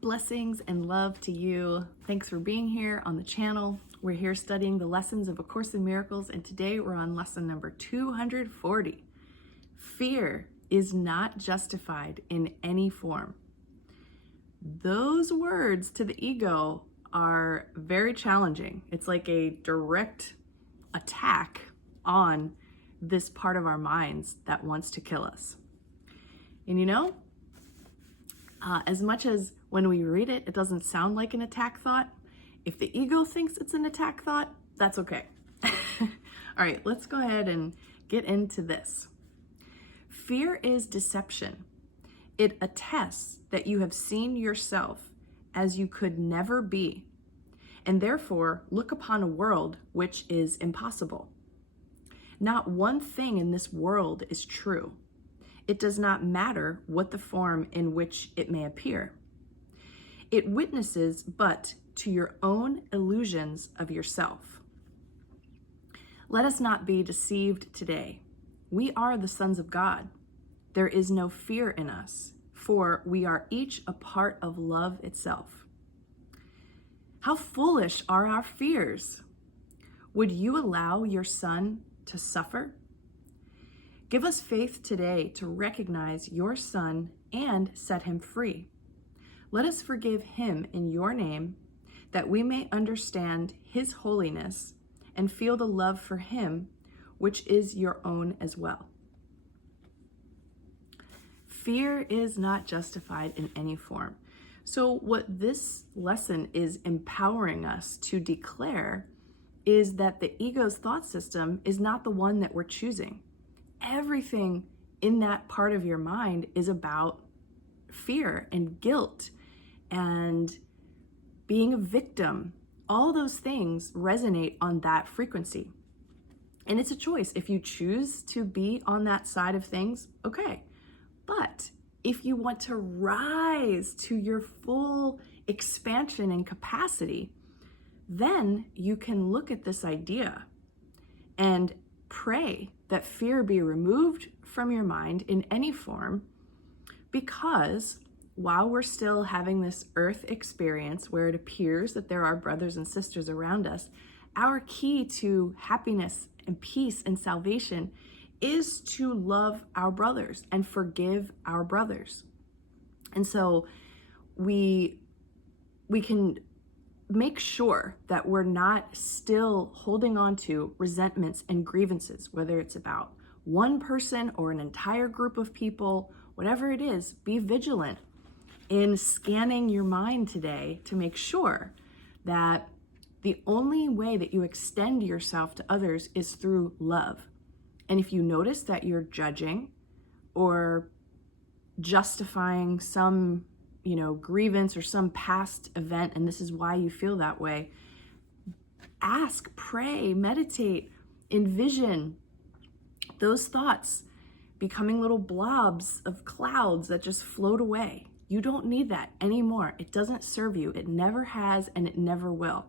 Blessings and love to you. Thanks for being here on the channel. We're here studying the lessons of A Course in Miracles, and today we're on lesson number 240. Fear is not justified in any form. Those words to the ego are very challenging. It's like a direct attack on this part of our minds that wants to kill us. And you know, as much as when we read it, it doesn't sound like an attack thought, if the ego thinks it's an attack thought, that's okay. All right, let's go ahead and get into this. Fear is deception. It attests that you have seen yourself as you could never be, and therefore look upon a world which is impossible. Not one thing in this world is true. It does not matter what the form in which it may appear. It witnesses but to your own illusions of yourself. Let us not be deceived today. We are the sons of God. There is no fear in us, for we are each a part of love itself. How foolish are our fears! Would you allow your son to suffer? Give us faith today to recognize your son and set him free. Let us forgive him in your name, that we may understand his holiness and feel the love for him, which is your own as well. Fear is not justified in any form. So what this lesson is empowering us to declare is that the ego's thought system is not the one that we're choosing. Everything in that part of your mind is about fear and guilt and being a victim. All those things resonate on that frequency. And it's a choice. If you choose to be on that side of things, okay. But if you want to rise to your full expansion and capacity, then you can look at this idea and pray that fear be removed from your mind in any form, because while we're still having this earth experience where it appears that there are brothers and sisters around us, our key to happiness and peace and salvation is to love our brothers and forgive our brothers. And so we can make sure that we're not still holding on to resentments and grievances, whether it's about one person or an entire group of people, whatever it is. Be vigilant in scanning your mind today to make sure that the only way that you extend yourself to others is through love. And if you notice that you're judging or justifying some, grievance or some past event, and this is why you feel that way, ask, pray, meditate, envision those thoughts becoming little blobs of clouds that just float away. You don't need that anymore. It doesn't serve you. It never has, and it never will.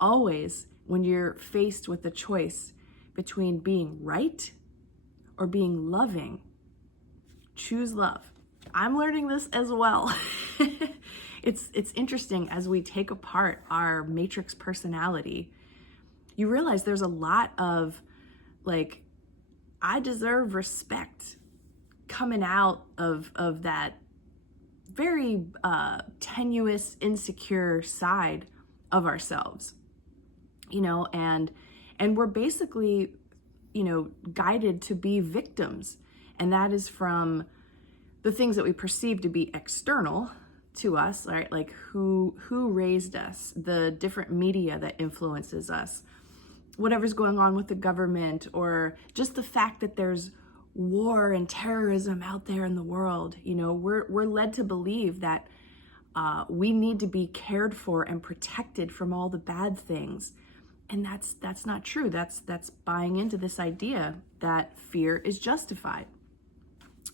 Always, when you're faced with the choice between being right or being loving, choose love. I'm learning this as well. It's interesting as we take apart our matrix personality, you realize there's a lot of like, I deserve respect coming out of that very tenuous, insecure side of ourselves, and we're basically, guided to be victims. And that is from the things that we perceive to be external to us, right? Like who raised us, the different media that influences us, whatever's going on with the government, or just the fact that there's war and terrorism out there in the world. We're led to believe that we need to be cared for and protected from all the bad things. And that's not true. That's buying into this idea that fear is justified.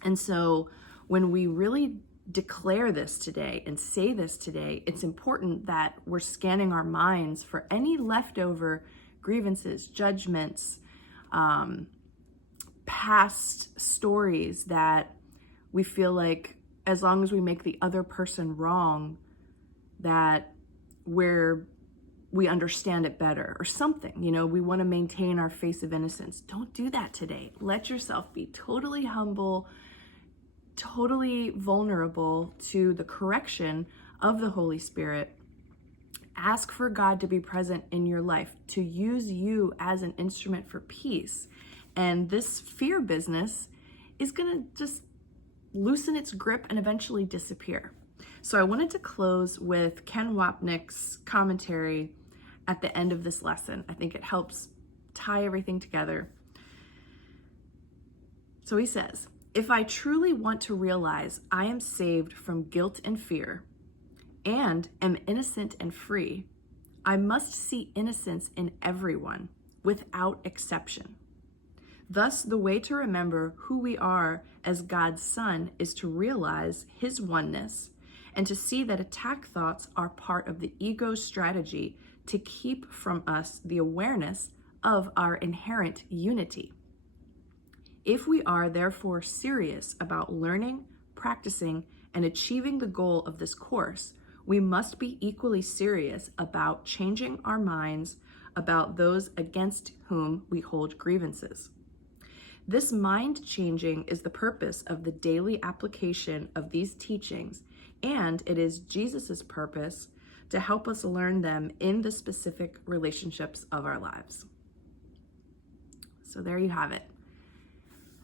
And so when we really declare this today and say this today, it's important that we're scanning our minds for any leftover grievances, judgments, past stories that we feel like as long as we make the other person wrong, that we understand it better or something. We want to maintain our face of innocence. Don't do that today. Let yourself be totally humble, totally vulnerable to the correction of the Holy Spirit. Ask for God to be present in your life, to use you as an instrument for peace. And this fear business is going to just loosen its grip and eventually disappear. So I wanted to close with Ken Wapnick's commentary at the end of this lesson. I think it helps tie everything together. So he says, if I truly want to realize I am saved from guilt and fear and am innocent and free, I must see innocence in everyone without exception. Thus, the way to remember who we are as God's Son is to realize his oneness and to see that attack thoughts are part of the ego's strategy to keep from us the awareness of our inherent unity. If we are therefore serious about learning, practicing, and achieving the goal of this course, we must be equally serious about changing our minds about those against whom we hold grievances. This mind changing is the purpose of the daily application of these teachings, and it is Jesus's purpose to help us learn them in the specific relationships of our lives. So there you have it.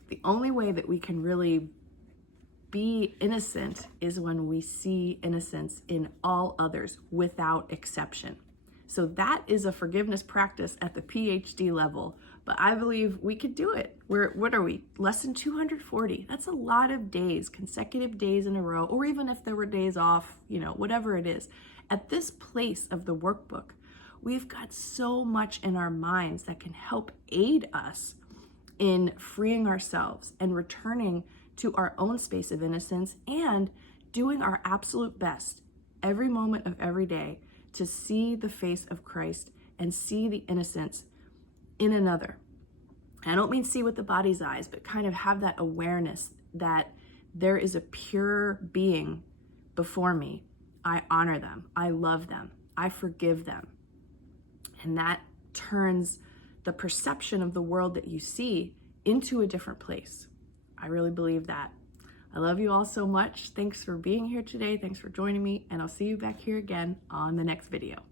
The only way that we can really be innocent is when we see innocence in all others without exception. So that is a forgiveness practice at the PhD level, but I believe we could do it. What are we? Lesson 240. That's a lot of days, consecutive days in a row, or even if there were days off, whatever it is. At this place of the workbook, we've got so much in our minds that can help aid us in freeing ourselves and returning to our own space of innocence and doing our absolute best every moment of every day to see the face of Christ and see the innocence in another. I don't mean see with the body's eyes, but kind of have that awareness that there is a pure being before me. I honor them. I love them. I forgive them. And that turns the perception of the world that you see into a different place. I really believe that. I love you all so much. Thanks for being here today. Thanks for joining me, and I'll see you back here again on the next video.